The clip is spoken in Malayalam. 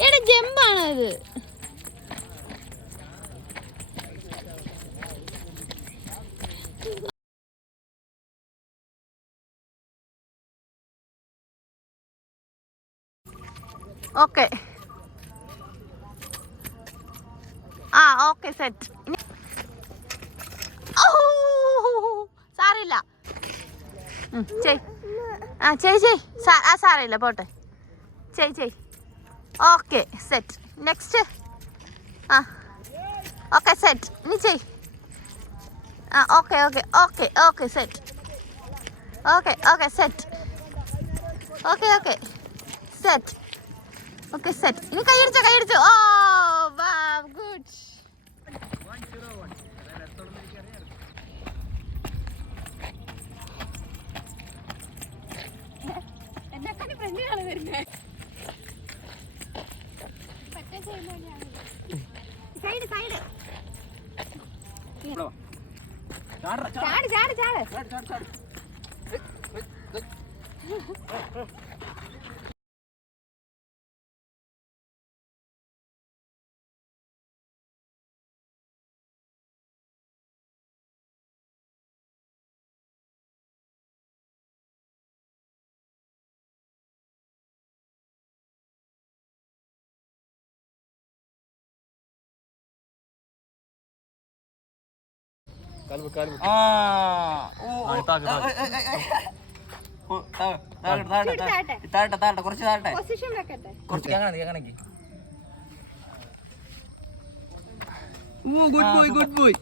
എടാ ജമ്പാണത് ഓക്കെ ആ ഓക്കെ സെറ്റ് സാറില്ല ചെയ്. ആ ചെയ് ചെയ്. ആ സാറില്ല പോട്ടെ. ചെയ് ചെയ്. ഓക്കെ സെറ്റ് നെക്സ്റ്റ് ആ ഓക്കെ സെറ്റ് നീ ചെയ് ആ okay okay okay okay set okay okay set okay okay set okay set ഇനി കൈയടിച്ചോ കൈയടിച്ചോ ഓ വാ ഗുഡ് എന്നെ സൈഡ് ചാട് ചാട് ചാട് ആ ഓ ഓ, താഴെ, താഴെ. ഏ, താഴട്ടെ ഏ. ഓ, താഴെ, താഴെ, താഴെ, താഴെ. താഴെ, താഴെ, കുറച്ച് താഴട്ടെ കുറച്ച് അങ്ങനെ ഓ ഗുഡ് ബോയ് ഗുഡ് ബോയ്